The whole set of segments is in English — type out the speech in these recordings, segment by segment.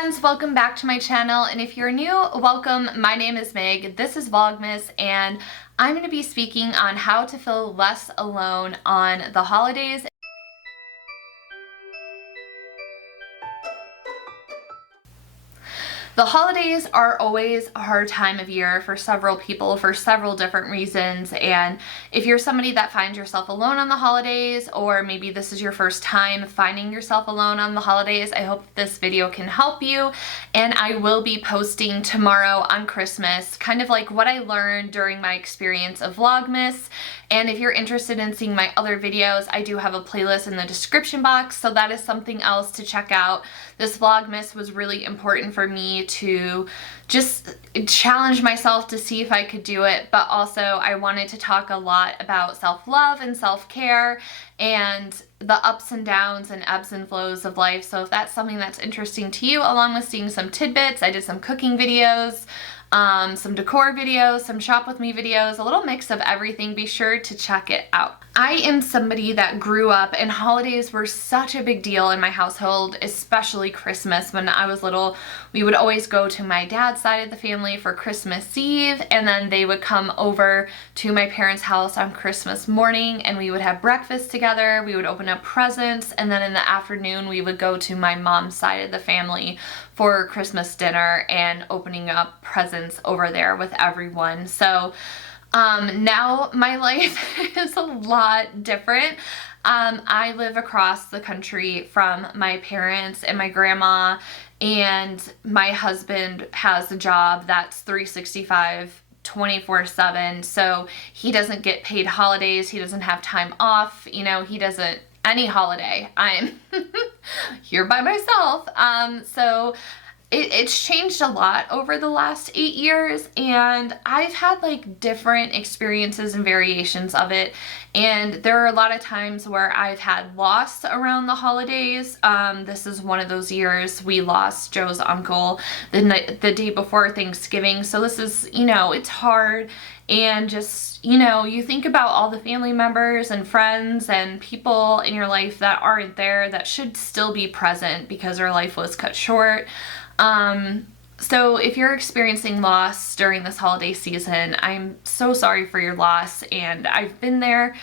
friends, welcome back to my channel, and if you're new, welcome. My name is Meg, this is Vlogmas, and I'm going to be speaking on how to feel less alone on the holidays. The holidays are always a hard time of year for several people for several different reasons, and if you're somebody that finds yourself alone on the holidays, or maybe this is your first time finding yourself alone on the holidays, I hope this video can help you. And I will be posting tomorrow on Christmas kind of like what I learned during my experience of Vlogmas. And if you're interested in seeing my other videos, I do have a playlist in the description box, so that is something else to check out. This Vlogmas was really important for me to just challenge myself to see if I could do it, but also I wanted to talk a lot about self-love and self-care and the ups and downs and ebbs and flows of life. So if that's something that's interesting to you, along with seeing some tidbits, I did some cooking videos, some decor videos, some shop with me videos, a little mix of everything. Be sure to check it out. I am somebody that grew up and holidays were such a big deal in my household, especially Christmas. When I was little, we would always go to my dad's side of the family for Christmas Eve, and then they would come over to my parents' house on Christmas morning and we would have breakfast together, we would open up presents, and then in the afternoon we would go to my mom's side of the family for Christmas dinner and opening up presents over there with everyone. So now my life is a lot different. I live across the country from my parents and my grandma, and my husband has a job that's 365 24/7, so he doesn't get paid holidays, he doesn't have time off, you know, he doesn't any holiday. I'm here by myself. So it's changed a lot over the last 8 years, and I've had like different experiences and variations of it, and there are a lot of times where I've had loss around the holidays. This is one of those years we lost Joe's uncle the day before Thanksgiving, so this is, you know, it's hard. And just, you know, you think about all the family members and friends and people in your life that aren't there that should still be present because their life was cut short. So if you're experiencing loss during this holiday season, I'm so sorry for your loss, and I've been there,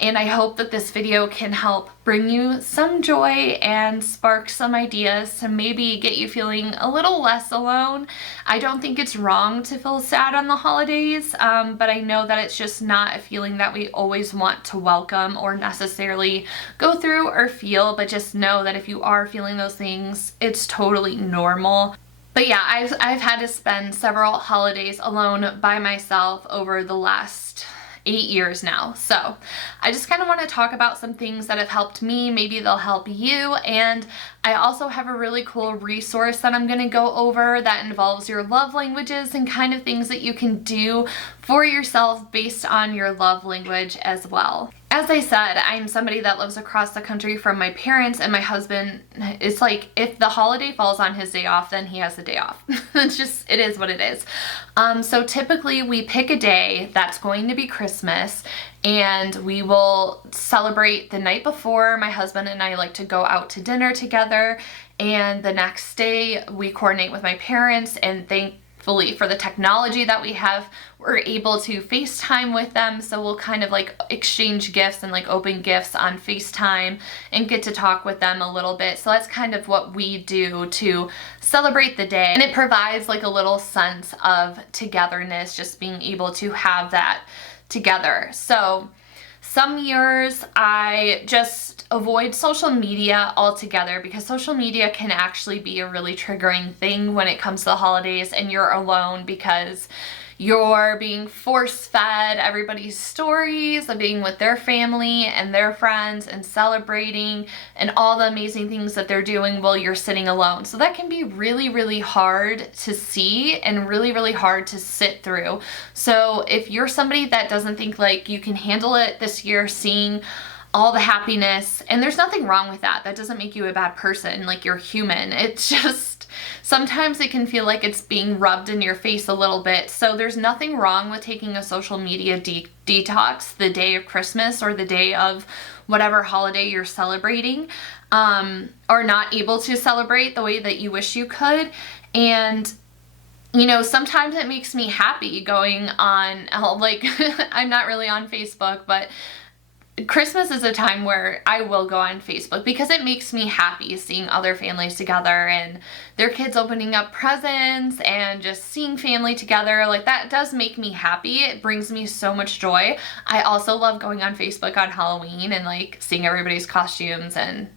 and I hope that this video can help bring you some joy and spark some ideas to maybe get you feeling a little less alone. I don't think it's wrong to feel sad on the holidays, but I know that it's just not a feeling that we always want to welcome or necessarily go through or feel, but just know that if you are feeling those things, it's totally normal. But yeah, I've had to spend several holidays alone by myself over the last 8 years now. So I just kind of want to talk about some things that have helped me. Maybe they'll help you. And I also have a really cool resource that I'm going to go over that involves your love languages and kind of things that you can do for yourself based on your love language as well. As I said, I'm somebody that lives across the country from my parents, and my husband, it's like if the holiday falls on his day off, then he has the day off. It is what it is. So typically we pick a day that's going to be Christmas, and we will celebrate the night before. My husband and I like to go out to dinner together, and the next day we coordinate with my parents, and thankfully for the technology that we have, we're able to FaceTime with them, so we'll kind of like exchange gifts and like open gifts on FaceTime and get to talk with them a little bit. So that's kind of what we do to celebrate the day, and it provides like a little sense of togetherness, just being able to have that together. So some years I just avoid social media altogether because social media can actually be a really triggering thing when it comes to the holidays and you're alone because you're being force-fed everybody's stories of being with their family and their friends and celebrating and all the amazing things that they're doing while you're sitting alone. So that can be really, really hard to see and really, really hard to sit through. So if you're somebody that doesn't think like you can handle it this year, seeing all the happiness, and there's nothing wrong with that. That doesn't make you a bad person. Like, you're human. It's just sometimes it can feel like it's being rubbed in your face a little bit. So there's nothing wrong with taking a social media detox the day of Christmas or the day of whatever holiday you're celebrating, or not able to celebrate the way that you wish you could. And you know, sometimes it makes me happy going on, like, I'm not really on Facebook, but Christmas is a time where I will go on Facebook because it makes me happy seeing other families together and their kids opening up presents and just seeing family together. Like, that does make me happy. It brings me so much joy. I also love going on Facebook on Halloween and like seeing everybody's costumes and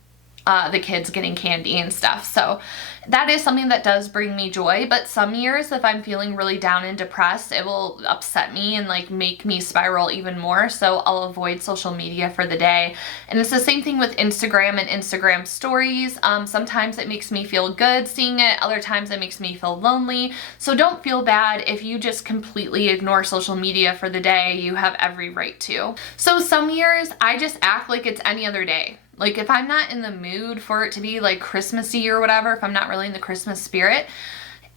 the kids getting candy and stuff. So that is something that does bring me joy. But some years, if I'm feeling really down and depressed, it will upset me and like make me spiral even more. So I'll avoid social media for the day. And it's the same thing with Instagram and Instagram stories. Sometimes it makes me feel good seeing it. Other times it makes me feel lonely. So don't feel bad if you just completely ignore social media for the day. You have every right to. So some years I just act like it's any other day. Like, if I'm not in the mood for it to be like Christmassy or whatever, if I'm not really in the Christmas spirit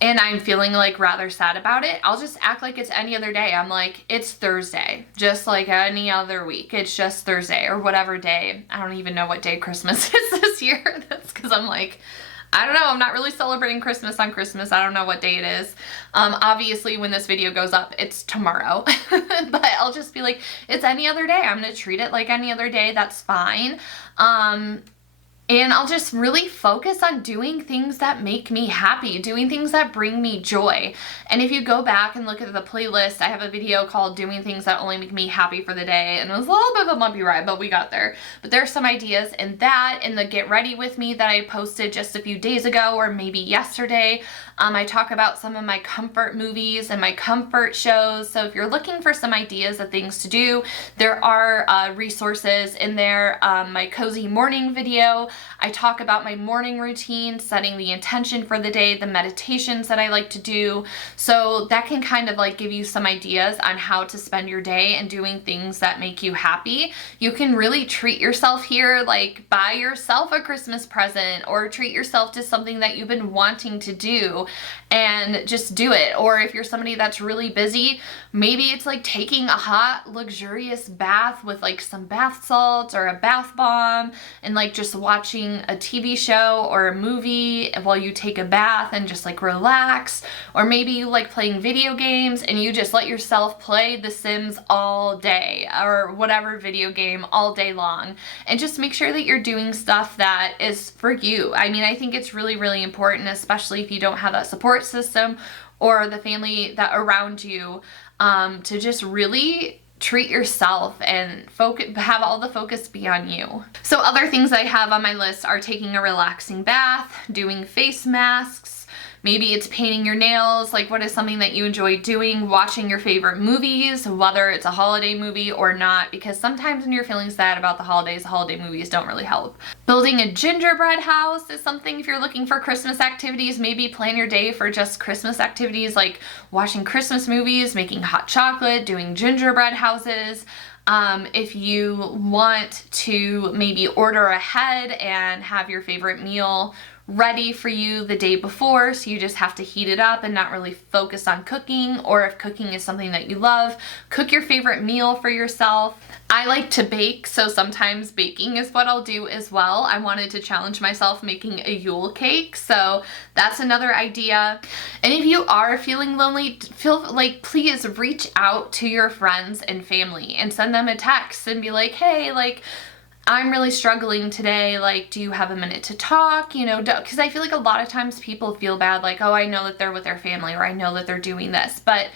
and I'm feeling like rather sad about it, I'll just act like it's any other day. I'm like, it's Thursday, just like any other week. It's just Thursday or whatever day. I don't even know what day Christmas is this year. That's because I'm like, I don't know, I'm not really celebrating Christmas on Christmas. I don't know what day it is. Obviously, when this video goes up, it's tomorrow. But I'll just be like, it's any other day. I'm gonna treat it like any other day. That's fine. And I'll just really focus on doing things that make me happy, doing things that bring me joy. And if you go back and look at the playlist, I have a video called Doing Things That Only Make Me Happy for the Day. And it was a little bit of a bumpy ride, but we got there. But there's some ideas in that, in the Get Ready With Me that I posted just a few days ago or maybe yesterday. I talk about some of my comfort movies and my comfort shows. So if you're looking for some ideas of things to do, there are resources in there. My cozy morning video, I talk about my morning routine, setting the intention for the day, the meditations that I like to do. So that can kind of like give you some ideas on how to spend your day and doing things that make you happy. You can really treat yourself here, like buy yourself a Christmas present or treat yourself to something that you've been wanting to do and just do it. Or if you're somebody that's really busy, maybe it's like taking a hot, luxurious bath with like some bath salts or a bath bomb and like just watching a TV show or a movie while you take a bath and just like relax. Or maybe you like playing video games and you just let yourself play The Sims all day or whatever video game all day long, and just make sure that you're doing stuff that is for you. I mean, I think it's really, really important, especially if you don't have that support system or the family that around you, to just really treat yourself and have all the focus be on you. So other things I have on my list are taking a relaxing bath, doing face masks, maybe it's painting your nails, like what is something that you enjoy doing, watching your favorite movies, whether it's a holiday movie or not, because sometimes when you're feeling sad about the holiday movies don't really help. Building a gingerbread house is something if you're looking for Christmas activities. Maybe plan your day for just Christmas activities like watching Christmas movies, making hot chocolate, doing gingerbread houses. If you want to maybe order ahead and have your favorite meal ready for you the day before, so you just have to heat it up and not really focus on cooking, or if cooking is something that you love, cook your favorite meal for yourself. I like to bake, so sometimes baking is what I'll do as well. I wanted to challenge myself making a Yule cake, so that's another idea. And if you are feeling lonely, please reach out to your friends and family and send them a text and be like, hey, like, I'm really struggling today, like, do you have a minute to talk? You know, because I feel like a lot of times people feel bad, like, oh, I know that they're with their family, or I know that they're doing this, but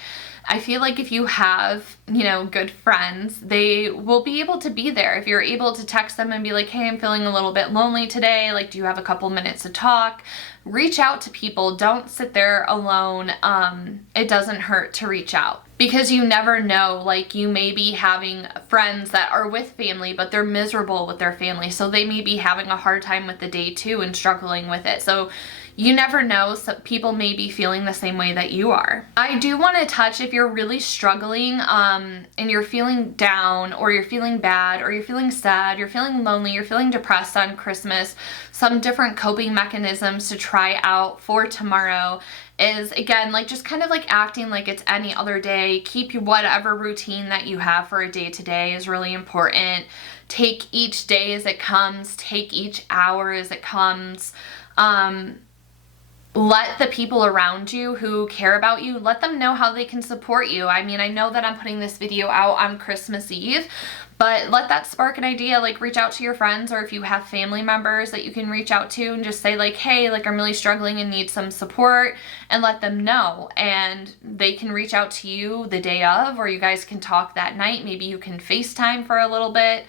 I feel like if you have, you know, good friends, they will be able to be there. If you're able to text them and be like, hey, I'm feeling a little bit lonely today, like, do you have a couple minutes to talk? Reach out to people. Don't sit there alone. It doesn't hurt to reach out. Because you never know, like, you may be having friends that are with family, but they're miserable with their family. So they may be having a hard time with the day too and struggling with it. So you never know, so people may be feeling the same way that you are. I do want to touch, if you're really struggling and you're feeling down, or you're feeling bad, or you're feeling sad, you're feeling lonely, you're feeling depressed on Christmas, some different coping mechanisms to try out for tomorrow is, again, like, just kind of like acting like it's any other day. Keep whatever routine that you have for a day to day is really important. take each day as it comes, take each hour as it comes. Let the people around you who care about you, let them know how they can support you. I mean, I know that I'm putting this video out on Christmas Eve, but let that spark an idea. Like, reach out to your friends, or if you have family members that you can reach out to and just say like, hey, like, I'm really struggling and need some support, and let them know. And they can reach out to you the day of, or you guys can talk that night. Maybe you can FaceTime for a little bit.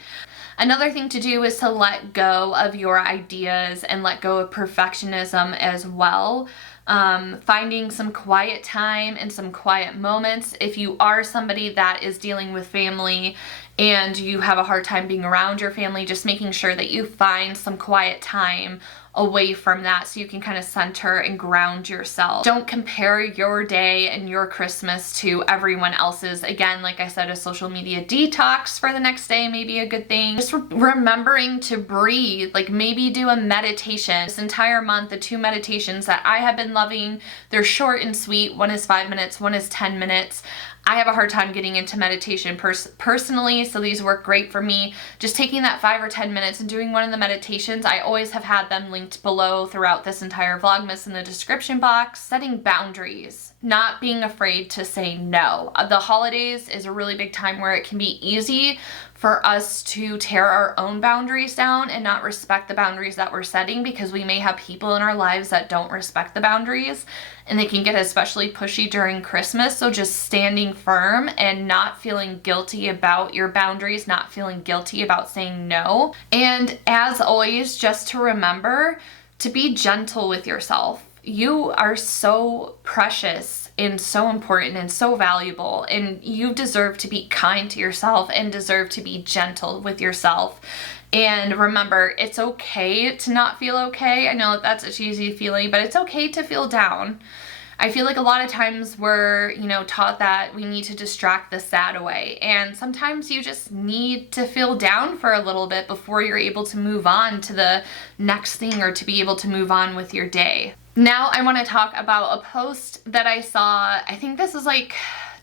Another thing to do is to let go of your ideas and let go of perfectionism as well. Finding some quiet time and some quiet moments. If you are somebody that is dealing with family and you have a hard time being around your family, just making sure that you find some quiet time away from that so you can kind of center and ground yourself. Don't compare your day and your Christmas to everyone else's. Again, like I said, a social media detox for the next day may be a good thing. Just remembering to breathe, like maybe do a meditation. This entire month, the 2 meditations that I have been loving, they're short and sweet. One is 5 minutes, one is 10 minutes. I have a hard time getting into meditation personally, so these work great for me. Just taking that 5 or 10 minutes and doing one of the meditations. I always have had them linked below throughout this entire Vlogmas in the description box. Setting boundaries, not being afraid to say no. The holidays is a really big time where it can be easy for us to tear our own boundaries down and not respect the boundaries that we're setting, because we may have people in our lives that don't respect the boundaries, and they can get especially pushy during Christmas. So just standing firm and not feeling guilty about your boundaries, not feeling guilty about saying no. And as always, just to remember to be gentle with yourself. You are so precious and so important and so valuable, and you deserve to be kind to yourself and deserve to be gentle with yourself. And remember, it's okay to not feel okay. I know that's a cheesy feeling, but it's okay to feel down. I feel like a lot of times we're, taught that we need to distract the sad away. And sometimes you just need to feel down for a little bit before you're able to move on to the next thing, or to be able to move on with your day. Now I want to talk about a post that I saw. I think this was like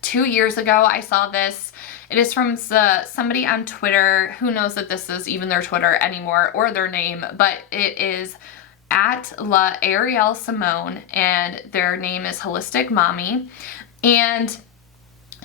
2 years ago. I saw this. It is from somebody on Twitter. Who knows that this is even their Twitter anymore or their name, but it is at La Ariel Simone, and their name is Holistic Mommy. And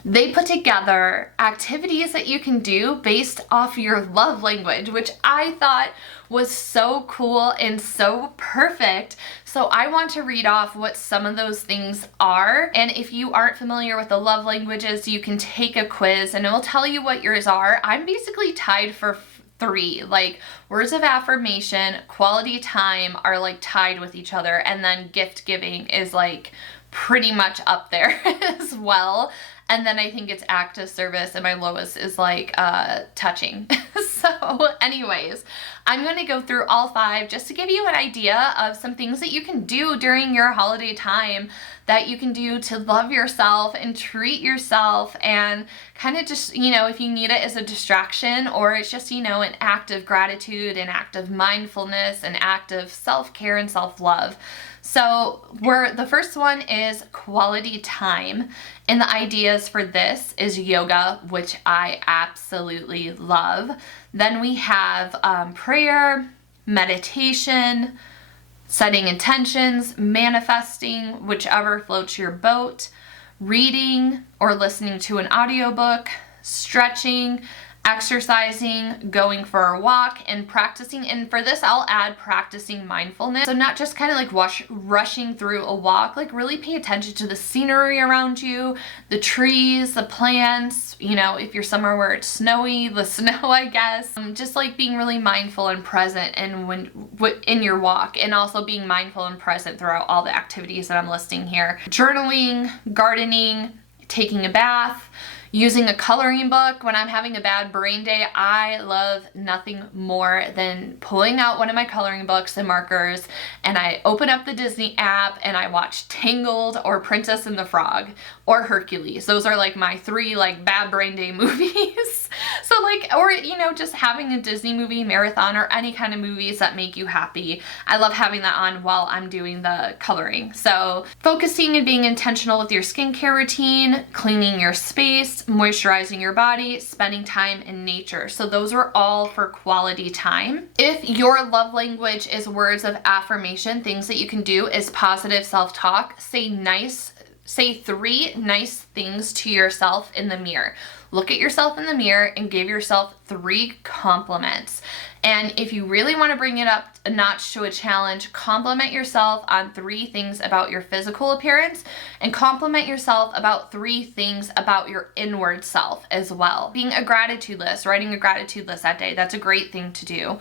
they put together activities that you can do based off your love language, which I thought was so cool and so perfect. So I want to read off what some of those things are. And if you aren't familiar with the love languages, you can take a quiz and it will tell you what yours are. I'm basically tied for 3. Like, words of affirmation, quality time are like tied with each other, and then gift giving is like pretty much up there as well. And then I think it's act of service, and my lowest is like touching. So anyways, I'm going to go through all 5 just to give you an idea of some things that you can do during your holiday time, that you can do to love yourself and treat yourself, and kind of just, if you need it as a distraction, or it's just, an act of gratitude, an act of mindfulness, an act of self-care and self-love. So the first one is quality time. And the ideas for this is yoga, which I absolutely love. Then we have prayer, meditation, setting intentions, manifesting, whichever floats your boat, reading or listening to an audiobook, stretching, exercising, going for a walk, and practicing. And for this, I'll add practicing mindfulness. So not just kind of like rushing through a walk, like really pay attention to the scenery around you, the trees, the plants, if you're somewhere where it's snowy, the snow, I guess. Just like being really mindful and present in your walk, and also being mindful and present throughout all the activities that I'm listing here. Journaling, gardening, taking a bath, using a coloring book. When I'm having a bad brain day, I love nothing more than pulling out one of my coloring books and markers, and I open up the Disney app and I watch Tangled or Princess and the Frog or Hercules. Those are like my 3 like bad brain day movies. So like, or just having a Disney movie marathon, or any kind of movies that make you happy. I love having that on while I'm doing the coloring. So focusing and being intentional with your skincare routine, cleaning your space, space, moisturizing your body, spending time in nature. So those are all for quality time. If your love language is words of affirmation, things that you can do is positive self-talk. Say 3 nice things to yourself in the mirror. Look at yourself in the mirror and give yourself 3 compliments. And if you really want to bring it up a notch to a challenge, compliment yourself on 3 things about your physical appearance and compliment yourself about 3 things about your inward self as well. Being a gratitude list, writing a gratitude list that day, that's a great thing to do.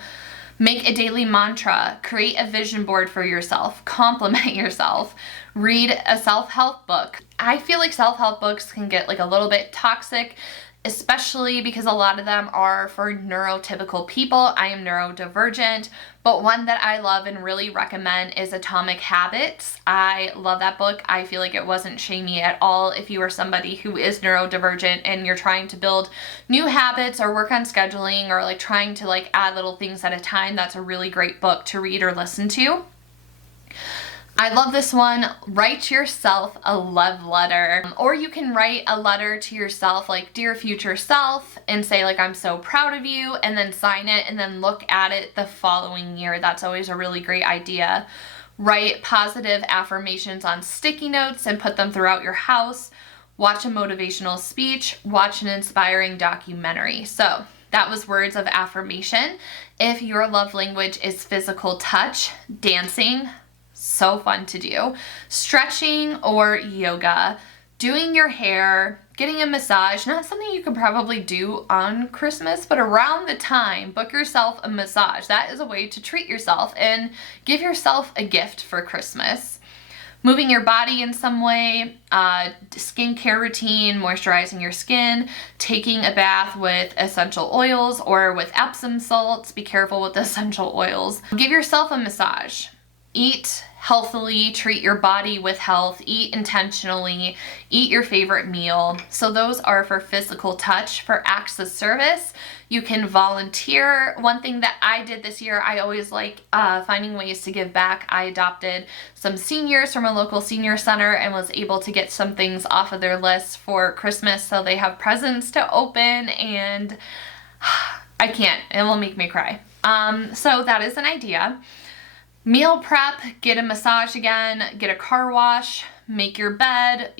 Make a daily mantra, create a vision board for yourself, compliment yourself, read a self-help book. I feel like self-help books can get like a little bit toxic, especially because a lot of them are for neurotypical people. I am neurodivergent, but one that I love and really recommend is Atomic Habits. I love that book. I feel like it wasn't shamey at all if you are somebody who is neurodivergent and you're trying to build new habits or work on scheduling or like trying to like add little things at a time. That's a really great book to read or listen to. I love this one. Write yourself a love letter. Or you can write a letter to yourself like, dear future self, and say like, I'm so proud of you, and then sign it and then look at it the following year. That's always a really great idea. Write positive affirmations on sticky notes and put them throughout your house. Watch a motivational speech. Watch an inspiring documentary. So that was words of affirmation. If your love language is physical touch, dancing, so fun to do, stretching or yoga, doing your hair, getting a massage, not something you could probably do on Christmas, but around the time, book yourself a massage. That is a way to treat yourself and give yourself a gift for Christmas. Moving your body in some way, skincare routine, moisturizing your skin, taking a bath with essential oils or with Epsom salts. Be careful with essential oils. Give yourself a massage. Eat healthily, treat your body with health, eat intentionally, eat your favorite meal. So those are for physical touch. For acts of service, you can volunteer. One thing that I did this year, I always like finding ways to give back. I adopted some seniors from a local senior center and was able to get some things off of their list for Christmas so they have presents to open, and I can't, it will make me cry. So that is an idea. Meal prep, get a massage again, get a car wash, make your bed,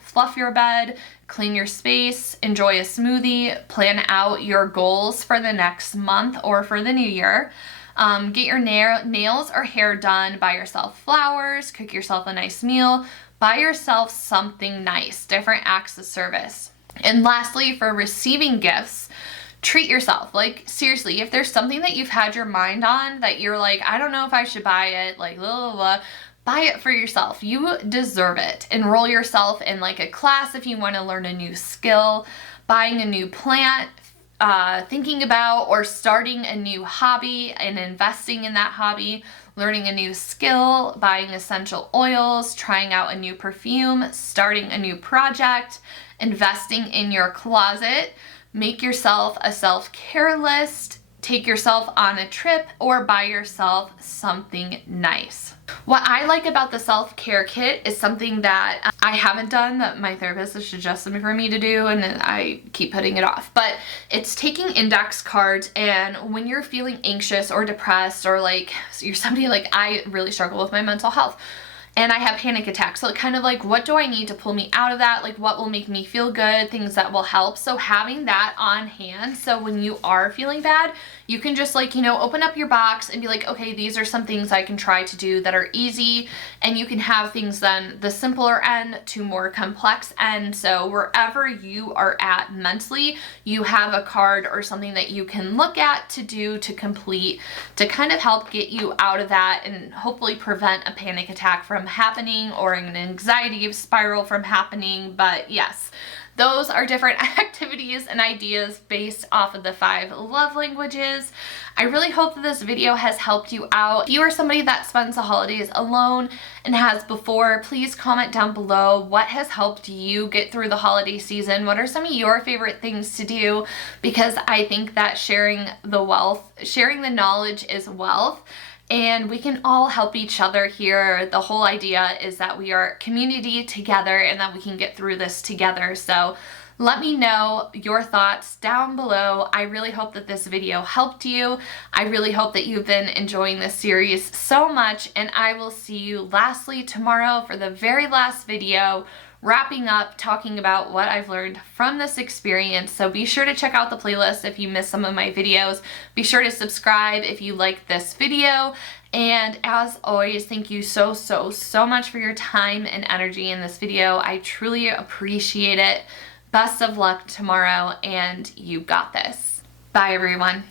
fluff your bed, clean your space, enjoy a smoothie, plan out your goals for the next month or for the new year. Get your nails or hair done, buy yourself flowers, cook yourself a nice meal, buy yourself something nice, different acts of service. And lastly, for receiving gifts, treat yourself. Like, seriously, if there's something that you've had your mind on that you're like, I don't know if I should buy it, like, blah, blah, blah, buy it for yourself. You deserve it. Enroll yourself in like a class if you want to learn a new skill, buying a new plant, thinking about or starting a new hobby and investing in that hobby, learning a new skill, buying essential oils, trying out a new perfume, starting a new project, investing in your closet. Make yourself a self-care list, take yourself on a trip, or buy yourself something nice. What I like about the self-care kit is something that I haven't done that my therapist has suggested for me to do, and I keep putting it off. But it's taking index cards, and when you're feeling anxious or depressed, or like you're somebody like, I really struggle with my mental health, and I have panic attacks. So kind of like, what do I need to pull me out of that? Like, what will make me feel good? Things that will help. So having that on hand, so when you are feeling bad, you can just like, open up your box and be like, okay, these are some things I can try to do that are easy. And you can have things then the simpler end to more complex end. So wherever you are at mentally, you have a card or something that you can look at to do, to complete, to kind of help get you out of that and hopefully prevent a panic attack from happening or an anxiety spiral from happening. But yes, those are different activities and ideas based off of the 5 love languages. I really hope that this video has helped you out. If you are somebody that spends the holidays alone and has before, please comment down below what has helped you get through the holiday season. What are some of your favorite things to do? Because I think that sharing the knowledge is wealth. And we can all help each other here. The whole idea is that we are community together and that we can get through this together. So Let me know your thoughts down below. I really hope that this video helped you. I really hope that you've been enjoying this series so much, and I will see you lastly tomorrow for the very last video, wrapping up talking about what I've learned from this experience. So be sure to check out the playlist if you missed some of my videos. Be sure to subscribe if you like this video. And as always, thank you so much for your time and energy in this video. I truly appreciate it. Best of luck tomorrow, and you got this. Bye, everyone.